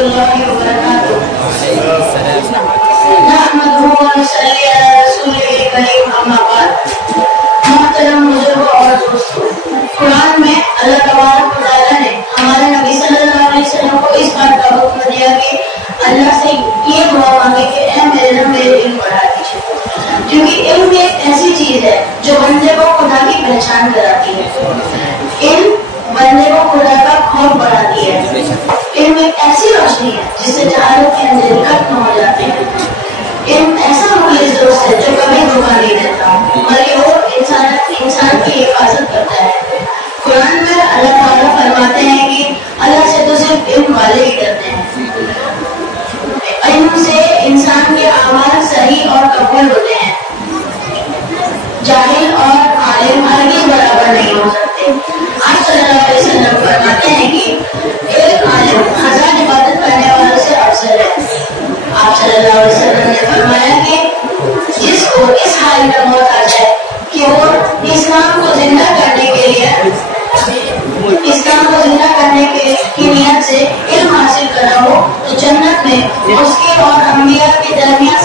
اللہ وبرکاتہ. نحمدہ ونصلی علی رسولہ الکریم، اما بعد. محترم بزرگوں اور دوستوں، قرآن میں اللہ تبارک و تعالیٰ نے ہمارے نبی صلی اللہ علیہ وسلم کو اس بات کا حکم دیا کہ اللہ سے یہ دعا مانگے کہ اے میرے رب میرے علم بڑھا دیجیے، کیونکہ علم ایک ایسی چیز ہے جو بندے کو خدا کی پہچان کراتی ہے. علم بندے کو خدا کا خوف بڑھاتی ہے. علم ایک ایسی روشنی ہے جس سے جہالت کے اندھیرے ختم ہو جاتے ہیں. علم ایسا مخلص دوست ہے جو کبھی دھوکہ نہیں دیتا بلکہ وہ انسان کی حفاظت کرتا ہے. قرآن میں اللہ تعالیٰ فرماتے ہیں کہ اللہ سے تو صرف علم والے ہی ڈرتے ہیں. علم سے انسان کے اعمال صحیح اور قبول ہوتے ہیں. جاہل اور عالم ہرگز برابر نہیں ہو سکتے. آپ صلی اللہ علیہ وسلم فرماتے ہیں کہ ایک عالم 1000 عبادت کرنے والوں سے افضل ہے. آپ صلی اللہ علیہ وسلم نے فرمایا کہ جس کو اس حال میں موت آ جائے کہ وہ اسلام کو زندہ کرنے کے لیے کی نیت سے علم حاصل کرا ہو تو جنت میں اس کے اور انبیاء کے درمیان